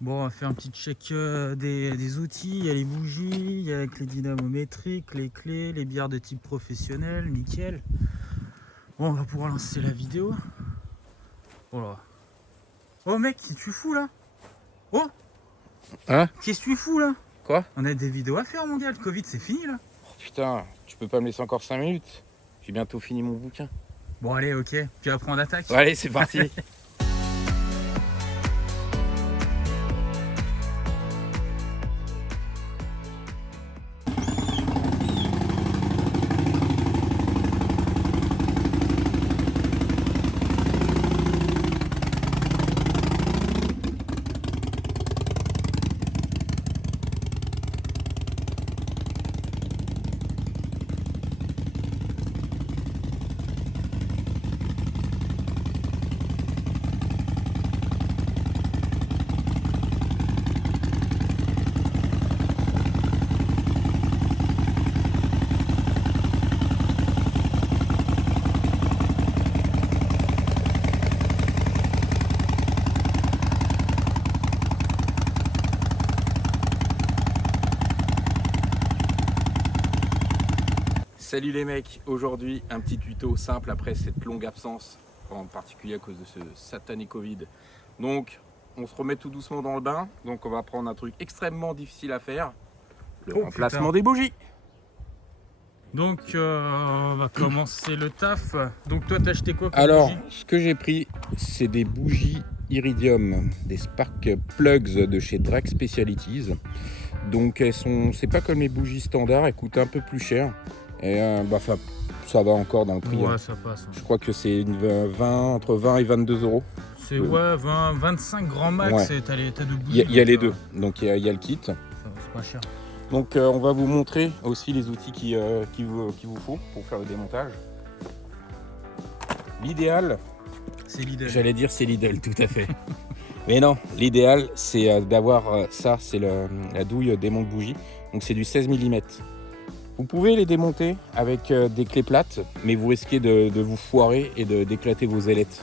Bon, on va faire un petit check des outils. Il y a les bougies, il y a avec les dynamométriques, les clés, les bières de type professionnel, nickel. Bon, on va pouvoir lancer la vidéo. Oh là. Oh mec, qu'est-ce que tu fous là? Oh, Hein? qu'est-ce que tu fous là? Quoi? On a des vidéos à faire mon gars, le Covid c'est fini là. Oh, putain, tu peux pas me laisser encore 5 minutes? J'ai bientôt fini mon bouquin. Bon allez, ok, puis après on attaque. Allez, c'est parti. Salut les mecs, aujourd'hui un petit tuto simple après cette longue absence, en particulier à cause de ce satané Covid. Donc on se remet tout doucement dans le bain, donc on va prendre un truc extrêmement difficile à faire, le remplacement des bougies. Donc on va commencer le taf. Donc toi t'as acheté quoi comme Alors bougie? ce que j'ai pris c'est des bougies Iridium, des Spark Plugs de chez Drag Specialities. Donc elles sont, c'est pas comme les bougies standards, elles coûtent un peu plus cher. Et ça va encore dans le prix. Ouais, ça passe. Je crois que c'est entre 20 et 22 euros. C'est ouais, 20, 25 grands max, Ouais. et t'as deux bougies. Il y a les deux, donc il y a le kit. C'est pas cher. Donc on va vous montrer aussi les outils qu'il vous faut pour faire le démontage. L'idéal, C'est l'idéal. j'allais dire c'est l'idéal, tout à fait. Mais non, l'idéal c'est d'avoir ça, c'est la douille démonte bougie. Donc c'est du 16 mm. Vous pouvez les démonter avec des clés plates, mais vous risquez de vous foirer et d'éclater vos ailettes.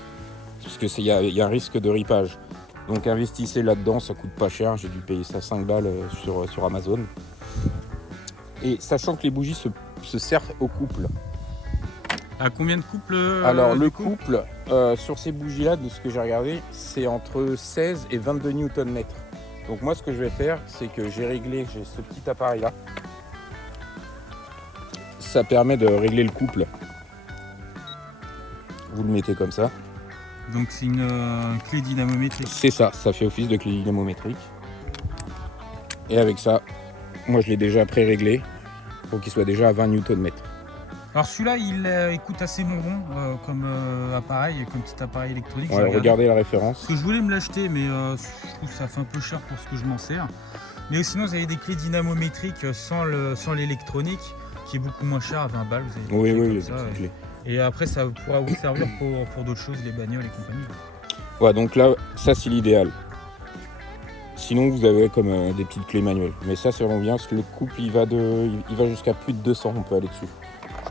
Parce qu'il y a un risque de ripage. Donc investissez là-dedans, ça coûte pas cher. J'ai dû payer ça 5 balles sur Amazon. Et sachant que les bougies se servent au couple. À combien de couples Alors le du coup couple, sur ces bougies-là, de ce que j'ai regardé, c'est entre 16 et 22 Nm. Donc moi ce que je vais faire, c'est que j'ai ce petit appareil-là. Ça permet de régler le couple. Vous le mettez comme ça. Donc c'est une clé dynamométrique. C'est ça, ça fait office de clé dynamométrique. Et avec ça, moi je l'ai déjà pré-réglé pour qu'il soit déjà à 20 Nm. Alors celui-là il coûte assez bonbon comme appareil, comme petit appareil électronique. Ouais, regardez la référence. Parce que je voulais me l'acheter, mais je trouve que ça fait un peu cher pour ce que je m'en sers. Mais sinon vous avez des clés dynamométriques sans l'électronique, qui est beaucoup moins cher à 20 balles. Vous avez Oui, comme oui, ça, c'est clé. et après ça pourra vous servir pour d'autres choses, les bagnoles et compagnie. Ouais, donc là, ça c'est l'idéal. Sinon vous avez comme des petites clés manuelles. Mais ça c'est vraiment bien parce que le couple il va jusqu'à plus de 200, on peut aller dessus.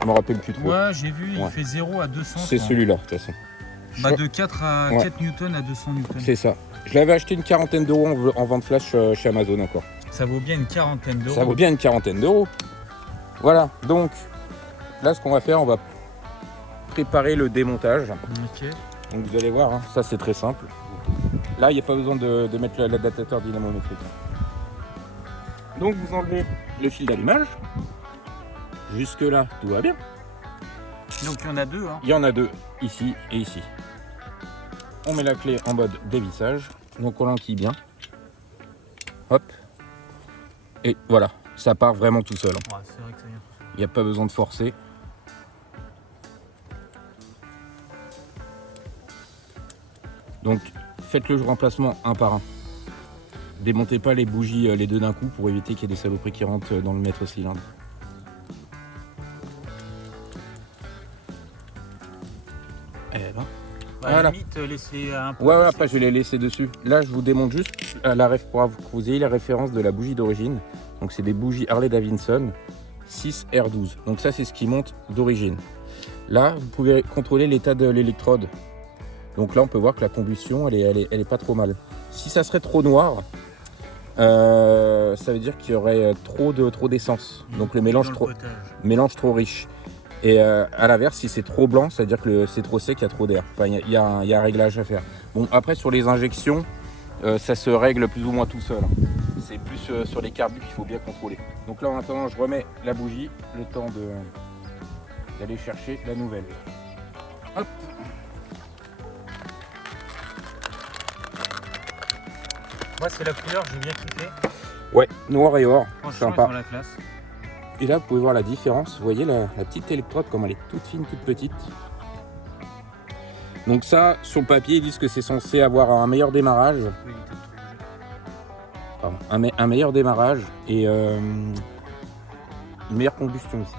Je me rappelle plus trop. Ouais, j'ai vu, il Ouais. fait 0 à 200. C'est celui-là de toute façon. Bah de 4 à Ouais. 4 newtons à 200 newtons. C'est ça. Je l'avais acheté une quarantaine d'euros en vente flash chez Amazon encore. Ça vaut bien une quarantaine d'euros. Ça vaut bien une quarantaine d'euros. Voilà, donc là ce qu'on va faire, on va préparer le démontage. Ok. Donc vous allez voir, hein, ça c'est très simple. Là il n'y a pas besoin de mettre l'adaptateur dynamométrique. Donc vous enlevez le fil d'allumage. Jusque là tout va bien. Donc il y en a deux. Hein. Il y en a deux, ici et ici. On met la clé en mode dévissage. Donc on l'enquille bien. Hop. Et voilà, ça part vraiment tout seul. Ouais, c'est vrai que ça vient tout seul. Il n'y a pas besoin de forcer. Donc faites le remplacement un par un. Démontez pas les bougies les deux d'un coup pour éviter qu'il y ait des saloperies qui rentrent dans le maître cylindre. Eh ben. Bah, Voilà. limite, laisser un peu. Ouais, après je vais les laisser dessus. Là je vous démonte juste pour que vous ayez la référence de la bougie d'origine. Donc c'est des bougies Harley Davidson 6R12. Donc ça c'est ce qui monte d'origine. Là vous pouvez contrôler l'état de l'électrode. Donc là on peut voir que la combustion elle est pas trop mal. Si ça serait trop noir, ça veut dire qu'il y aurait trop d'essence. Donc le mélange trop riche. Et à l'inverse, si c'est trop blanc, ça veut dire que c'est trop sec, il y a trop d'air. Enfin, il y a un réglage à faire. Bon, après sur les injections, ça se règle plus ou moins tout seul. C'est plus sur les carbus qu'il faut bien contrôler. Donc là en attendant, je remets la bougie, le temps d'aller chercher la nouvelle. Hop. Moi c'est la couleur, j'ai bien kiffé. Ouais, noir et or, Franchement, sympa. ils ont la classe. Et là vous pouvez voir la différence, vous voyez la petite électrode comme elle est toute fine, toute petite. Donc ça, sur le papier, ils disent que c'est censé avoir un meilleur démarrage. Pardon, un meilleur démarrage et une meilleure combustion aussi.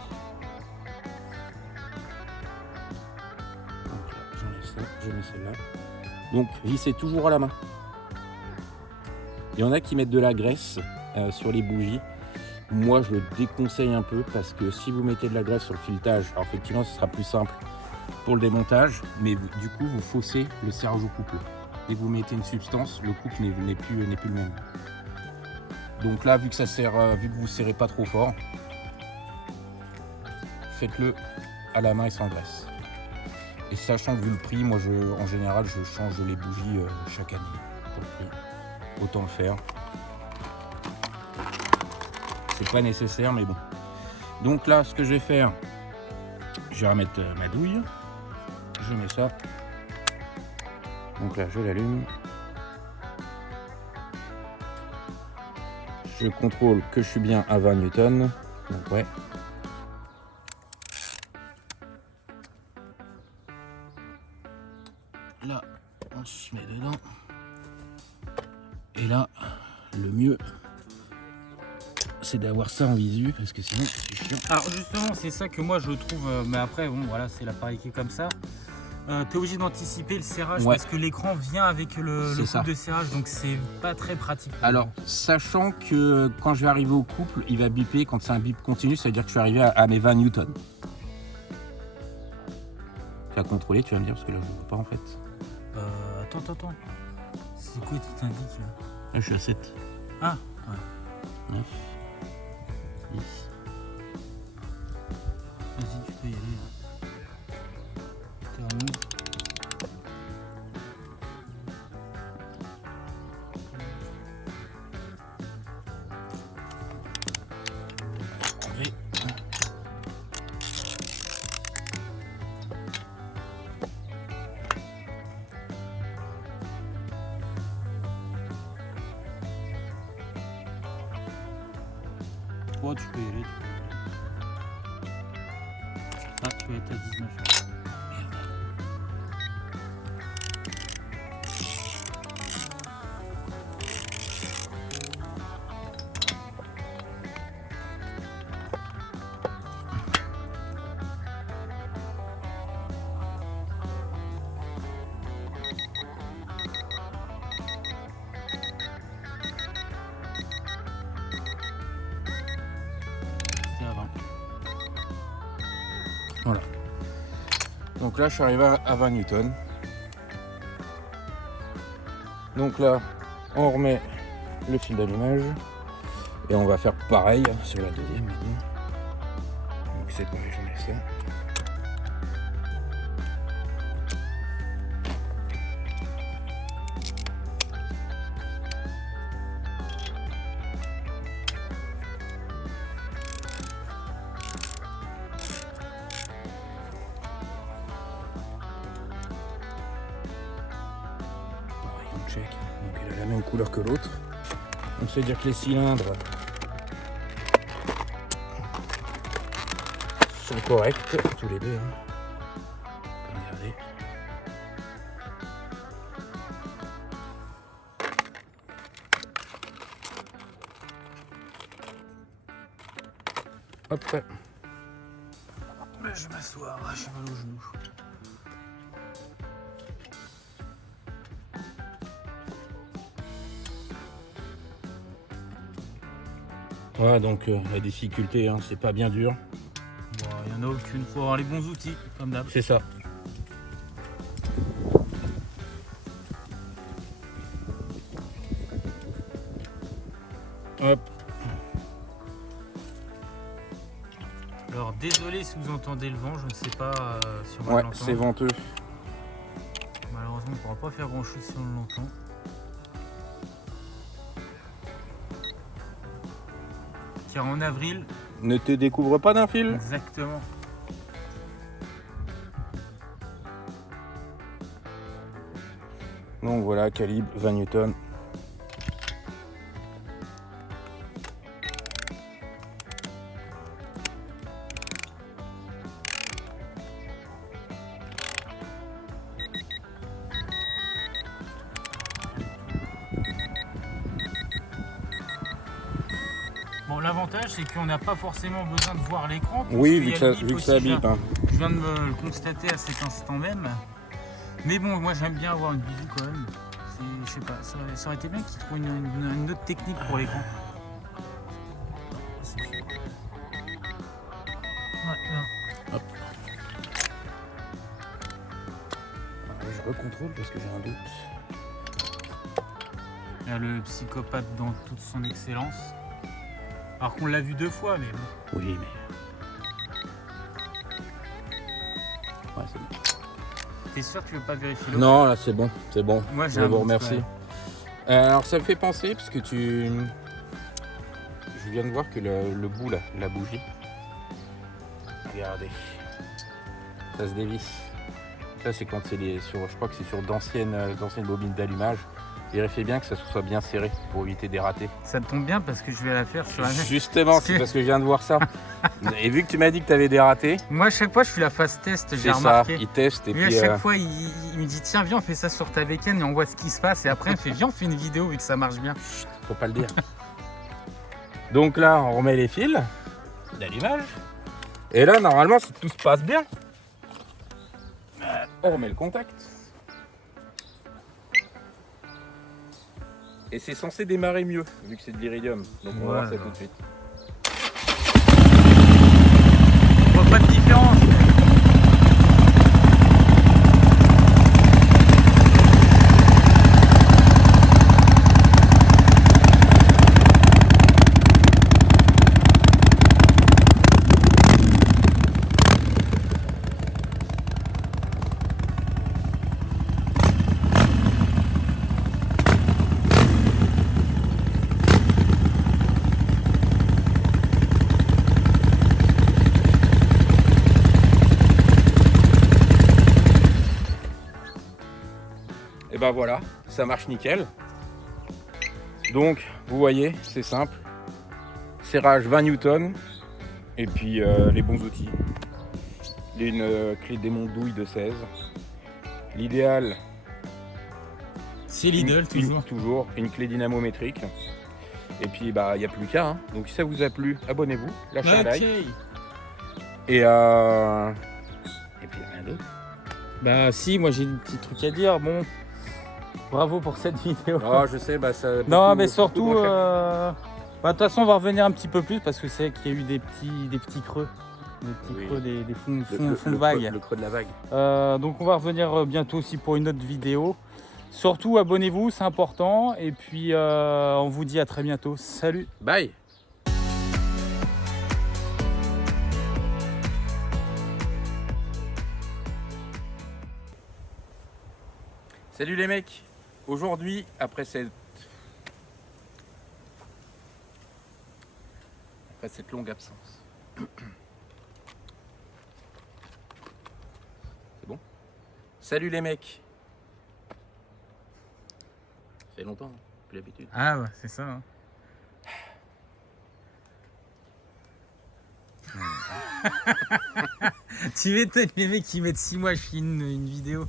Donc là, j'enlève ça, je mets celle-là. Donc vissez toujours à la main. Il y en a qui mettent de la graisse sur les bougies. Moi, je le déconseille un peu parce que si vous mettez de la graisse sur le filetage, alors effectivement, ce sera plus simple pour le démontage, mais du coup, vous faussez le serrage au couple. Dès que vous mettez une substance, le couple n'est plus le même. Donc là, vu que vous serrez pas trop fort, faites-le à la main et sans graisse. Et sachant que vu le prix, moi, en général, je change les bougies chaque année pour le prix. Autant le faire. C'est pas nécessaire, mais bon. Donc là, ce que je vais faire, je vais remettre ma douille. Je mets ça. Donc là, je l'allume. Je contrôle que je suis bien à 20 newtons. Donc ouais. Là, on se met dedans. Et là, le mieux, c'est d'avoir ça en visu parce que sinon c'est chiant. Alors justement, c'est ça que moi je trouve, mais après bon voilà, c'est l'appareil qui est comme ça. T'es obligé d'anticiper le serrage parce que l'écran vient avec le couple de serrage, donc c'est pas très pratique. Alors, sachant que quand je vais arriver au couple, il va biper. Quand c'est un bip continu, ça veut dire que je suis arrivé à mes 20 newtons. Tu vas contrôler, tu vas me dire, parce que là je ne vois pas en fait. Attends. C'est quoi qui t'indique là? Là je suis à 7. Ah ouais. 9. 10. Vas-y, tu peux y aller. T'es en haut. Oh, tu peux y aller. Ah, tu vas être à 19. Merde. Voilà. Donc là, je suis arrivé à 20 newtons. Donc là, on remet le fil d'allumage. Et on va faire pareil sur la deuxième maintenant. Donc c'est pareil, je mets ça. Check. Donc il a la même couleur que l'autre. Donc c'est à dire que les cylindres sont corrects, tous les deux. Regardez. Hop. Je vais m'asseoir, j'ai mal aux genoux. Voilà, donc la difficulté, hein, c'est pas bien dur. Il n'y en a aucune, faut avoir les bons outils, comme d'hab. C'est ça. Hop. Alors désolé si vous entendez le vent, je ne sais pas si on va Ouais, l'entendre. c'est venteux. Malheureusement, on ne pourra pas faire grand chose si on l'entend. Car en avril, Ne te découvre pas d'un fil. exactement. Donc voilà, calibre 20 newtons. Bon, l'avantage c'est qu'on n'a pas forcément besoin de voir l'écran. Oui, puisqu'il vu y que a le ça, bip vu que aussi, ça bip. Hein. Je viens de me le constater à cet instant même. Mais bon, moi j'aime bien avoir une visu quand même. Je sais pas, ça aurait été bien qu'ils trouvent une autre technique pour l'écran. Ouais, là. Je recontrôle parce que j'ai un doute. Il y a le psychopathe dans toute son excellence. Alors qu'on l'a vu 2 fois, mais bon. Oui, mais. Ouais, c'est bon. T'es sûr que tu veux pas vérifier l'autre? Non, là c'est bon, c'est bon. Moi j'ai Je un vous doute, remercie. ouais. Alors ça me fait penser, parce que je viens de voir que le bout là, la bougie. Regardez. Ça se dévisse. Ça c'est quand c'est je crois que c'est sur d'anciennes bobines d'allumage. Vérifiez bien que ça soit bien serré pour éviter des ratés. Ça tombe bien parce que je vais la faire sur la neige. Justement, c'est parce que je viens de voir ça. Et vu que tu m'as dit que tu avais des ratés, Moi à chaque fois je suis la phase test, j'ai c'est ça, remarqué. il teste et Lui, à puis chaque fois, il me dit tiens, viens, on fait ça sur ta bécane et on voit ce qui se passe. Et après, il me fait viens, on fait une vidéo vu que ça marche bien. faut pas le dire. Donc là, on remet les fils d'allumage. Et là, normalement, si tout se passe bien, on remet le contact. Et c'est censé démarrer mieux, vu que c'est de l'iridium. Donc on va voir ça tout de suite. On voit pas de différence. Et ben voilà, ça marche nickel. Donc, vous voyez, c'est simple. Serrage 20 newtons. Et puis les bons outils. Une clé démonte-douille de 16. L'idéal, C'est Lidl toujours une clé dynamométrique. Et puis bah il n'y a plus qu'à. Hein. Donc si ça vous a plu, abonnez-vous, lâchez un like. Et puis rien d'autre. Bah si, moi j'ai des petits trucs à dire. Bon, bravo pour cette vidéo. Oh je sais, bah ça. Non mais surtout, de toute façon on va revenir un petit peu plus parce que c'est qu'il y a eu des petits creux. Des petits Oui. creux, des fonds de le vague. le creux de la vague. Donc on va revenir bientôt aussi pour une autre vidéo. Surtout abonnez-vous, c'est important. Et puis on vous dit à très bientôt. Salut! Bye. Salut les mecs. Aujourd'hui, après cette longue absence. C'est bon? Salut les mecs. Ça fait longtemps, hein, plus l'habitude. Ah ouais, c'est ça. Hein. Tu m'étonnes les mecs qui mettent 6 mois à filmer une vidéo.